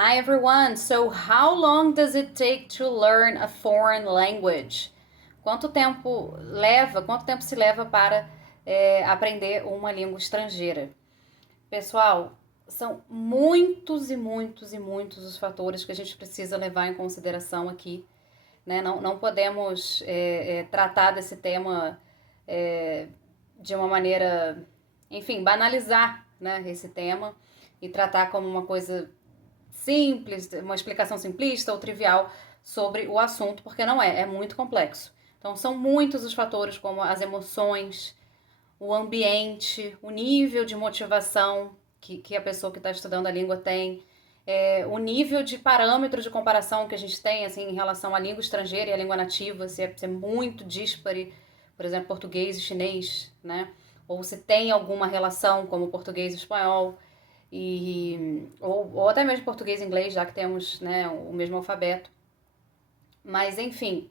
Hi everyone. So, how long does it take to learn a foreign language? Quanto tempo se leva para aprender uma língua estrangeira? Pessoal, são muitos e muitos e muitos os fatores que a gente precisa levar em consideração aqui, né? Não podemos tratar desse tema é, de uma maneira, enfim, banalizar, né, esse tema e tratar como uma coisa simples, uma explicação simplista ou trivial sobre o assunto, porque não é muito complexo. Então, são muitos os fatores, como as emoções, o ambiente, o nível de motivação que a pessoa que está estudando a língua tem, o nível de parâmetro de comparação que a gente tem assim, em relação à língua estrangeira e à língua nativa, se é muito díspare, por exemplo, português e chinês, né? Ou se tem alguma relação, como português e espanhol, ou até mesmo português e inglês, já que temos, né, o mesmo alfabeto. Mas, enfim,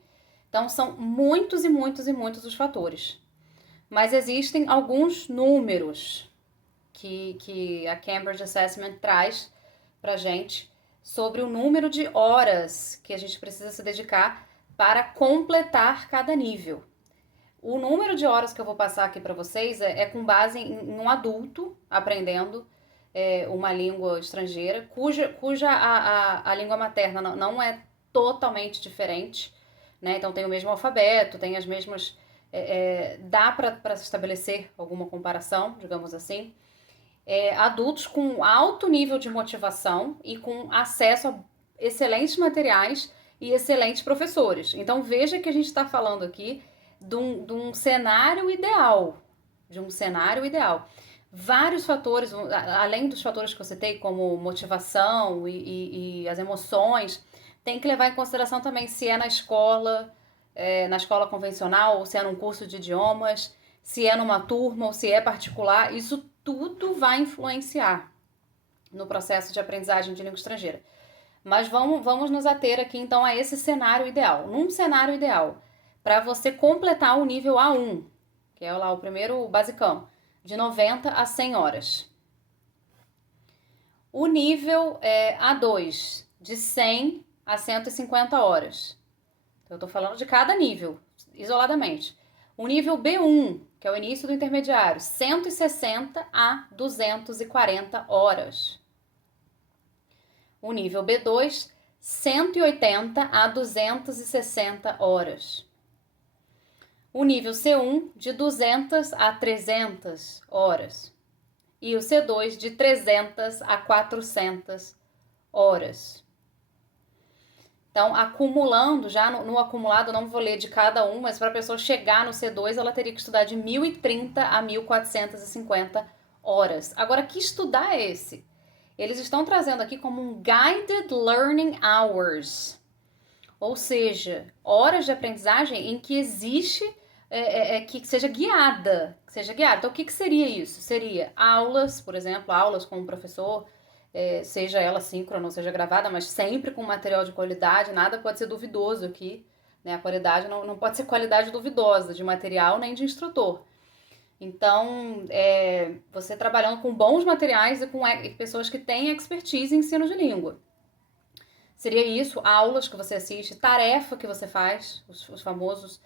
então são muitos e muitos e muitos os fatores. Mas existem alguns números que a Cambridge Assessment traz pra gente sobre o número de horas que a gente precisa se dedicar para completar cada nível. O número de horas que eu vou passar aqui para vocês é com base em um adulto aprendendo uma língua estrangeira, cuja a língua materna não é totalmente diferente, né? Então tem o mesmo alfabeto, tem as mesmas. Dá para se estabelecer alguma comparação, digamos assim. Adultos com alto nível de motivação e com acesso a excelentes materiais e excelentes professores. Então veja que a gente está falando aqui de um cenário ideal. De um cenário ideal. Vários fatores, além dos fatores que eu citei, como motivação e as emoções, tem que levar em consideração também se é na escola convencional, ou se é num curso de idiomas, se é numa turma ou se é particular. Isso tudo vai influenciar no processo de aprendizagem de língua estrangeira. Mas vamos nos ater aqui então a esse cenário ideal. Num cenário ideal, para você completar o nível A1, que é lá o primeiro basicão, de 90 a 100 horas. O nível A2, de 100 a 150 horas. Então, eu estou falando de cada nível, isoladamente. O nível B1, que é o início do intermediário, 160 a 240 horas. O nível B2, 180 a 260 horas. O nível C1, de 200 a 300 horas. E o C2, de 300 a 400 horas. Então, acumulando, já no acumulado, não vou ler de cada um, mas para a pessoa chegar no C2, ela teria que estudar de 1.030 a 1.450 horas. Agora, que estudar é esse? Eles estão trazendo aqui como um Guided Learning Hours, ou seja, horas de aprendizagem em que existe, que seja guiada. Então, o que seria isso? Seria aulas, por exemplo, aulas com o professor, seja ela síncrona ou seja gravada, mas sempre com material de qualidade, nada pode ser duvidoso aqui, né? A qualidade não pode ser qualidade duvidosa de material nem de instrutor. Então, você trabalhando com bons materiais e com pessoas que têm expertise em ensino de língua. Seria isso, aulas que você assiste, tarefa que você faz, os famosos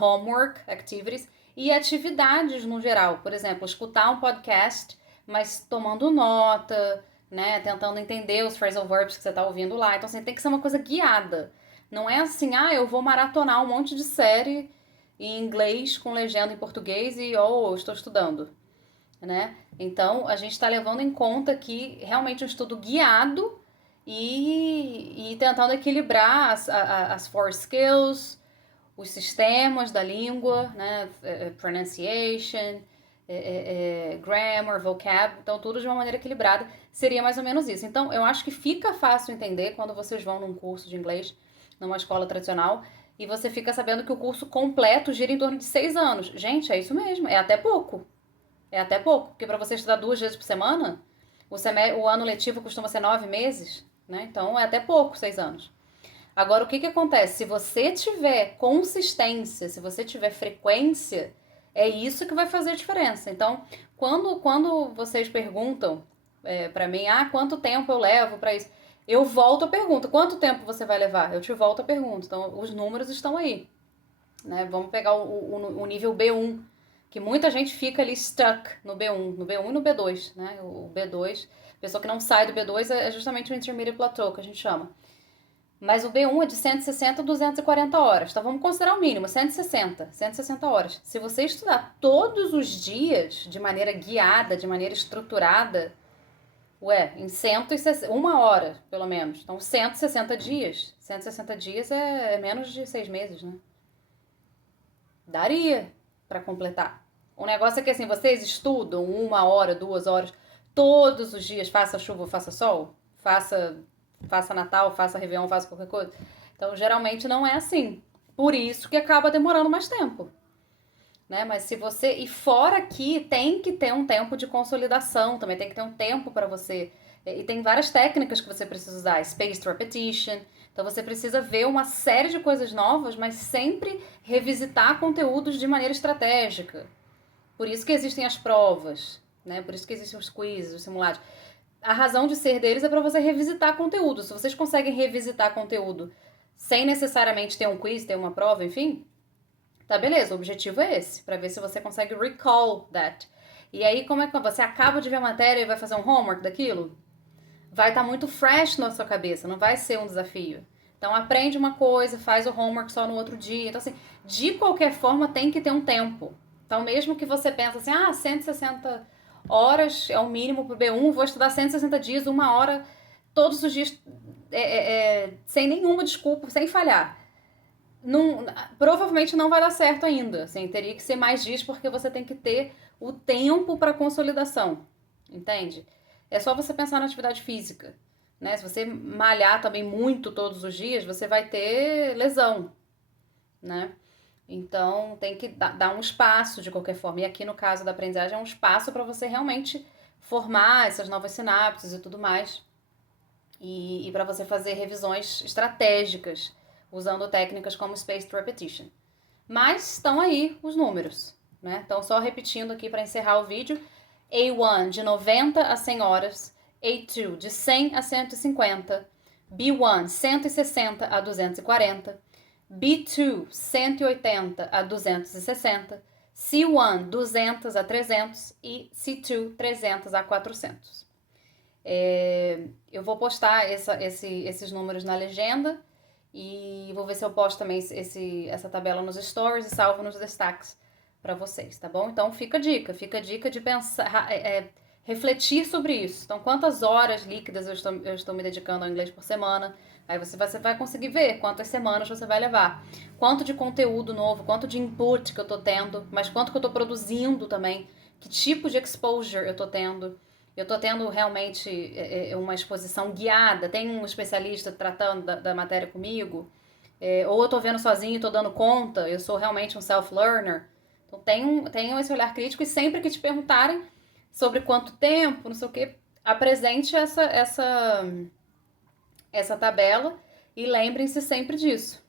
homework activities, e atividades no geral. Por exemplo, escutar um podcast, mas tomando nota, né, tentando entender os phrasal verbs que você está ouvindo lá. Então, assim, tem que ser uma coisa guiada. Não é assim, eu vou maratonar um monte de série em inglês com legenda em português e estou estudando, né? Então, a gente está levando em conta aqui realmente um estudo guiado e tentando equilibrar as four skills, os sistemas da língua, né? Pronunciation, grammar, vocab, então tudo de uma maneira equilibrada, seria mais ou menos isso. Então, eu acho que fica fácil entender quando vocês vão num curso de inglês, numa escola tradicional, e você fica sabendo que o curso completo gira em torno de 6 anos. Gente, é isso mesmo, é até pouco. É até pouco, porque para você estudar 2 vezes por semana, o ano letivo costuma ser 9 meses, né? Então, é até pouco, 6 anos. Agora, o que acontece? Se você tiver consistência, se você tiver frequência, é isso que vai fazer diferença. Então, quando vocês perguntam para mim, quanto tempo eu levo para isso? eu volto a pergunta, quanto tempo você vai levar? Eu te volto a pergunta. Então, os números estão aí. Né? Vamos pegar o nível B1, que muita gente fica ali stuck no B1, no B1 e no B2, né? O B2, pessoa que não sai do B2 é justamente o Intermediate Plateau, que a gente chama. Mas o B1 é de 160 a 240 horas. Então vamos considerar o mínimo, 160 horas. Se você estudar todos os dias, de maneira guiada, de maneira estruturada, em 160, uma hora, pelo menos. Então 160 dias. 160 dias é menos de 6 meses, né? Daria para completar. O negócio é que assim, vocês estudam 1 hora, 2 horas, todos os dias, faça chuva, faça sol, faça Natal, faça Réveillon, faça qualquer coisa. Então, geralmente não é assim. Por isso que acaba demorando mais tempo. Né? Mas se você. E fora que tem que ter um tempo de consolidação também, tem que ter um tempo para você. E tem várias técnicas que você precisa usar, spaced repetition. Então você precisa ver uma série de coisas novas, mas sempre revisitar conteúdos de maneira estratégica. Por isso que existem as provas, né? Por isso que existem os quizzes, os simulados. A razão de ser deles é para você revisitar conteúdo. Se vocês conseguem revisitar conteúdo sem necessariamente ter um quiz, ter uma prova, enfim, tá beleza, o objetivo é esse, para ver se você consegue recall that. E aí, como é que você acaba de ver a matéria e vai fazer um homework daquilo? Vai estar muito fresh na sua cabeça, não vai ser um desafio. Então, aprende uma coisa, faz o homework só no outro dia. Então, assim, de qualquer forma, tem que ter um tempo. Então, mesmo que você pense assim, 160 horas é o mínimo pro B1, vou estudar 160 dias, 1 hora, todos os dias, sem nenhuma desculpa, sem falhar. Não, provavelmente não vai dar certo ainda. Assim, teria que ser mais dias porque você tem que ter o tempo para consolidação, entende? É só você pensar na atividade física, né? Se você malhar também muito todos os dias, você vai ter lesão, né? Então tem que dar um espaço de qualquer forma. E aqui no caso da aprendizagem é um espaço para você realmente formar essas novas sinapses e tudo mais. E para você fazer revisões estratégicas usando técnicas como spaced repetition. Mas estão aí os números, né? Então, só repetindo aqui para encerrar o vídeo: A1 de 90 a 100 horas, A2 de 100 a 150, B1 160 a 240, B2 180 a 260, C1 200 a 300 e C2 300 a 400. Eu vou postar esses números na legenda e vou ver se eu posto também essa tabela nos stories e salvo nos destaques para vocês, tá bom? Então fica a dica de pensar, refletir sobre isso. Então, quantas horas líquidas eu estou me dedicando ao inglês por semana? Aí você vai conseguir ver quantas semanas você vai levar. Quanto de conteúdo novo, quanto de input que eu tô tendo, mas quanto que eu tô produzindo também. Que tipo de exposure eu tô tendo. Eu tô tendo realmente uma exposição guiada, tem um especialista tratando da matéria comigo, ou eu tô vendo sozinho e tô dando conta, eu sou realmente um self-learner. Então tenham esse olhar crítico e sempre que te perguntarem sobre quanto tempo, não sei o que, apresente essa tabela e lembrem-se sempre disso,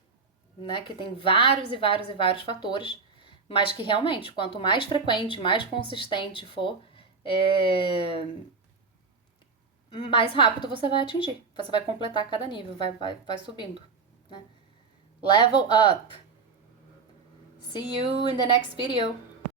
né? Que tem vários e vários e vários fatores, mas que realmente, quanto mais frequente, mais consistente for, mais rápido você vai atingir. Você vai completar cada nível, vai subindo, né? Level up. See you in the next video.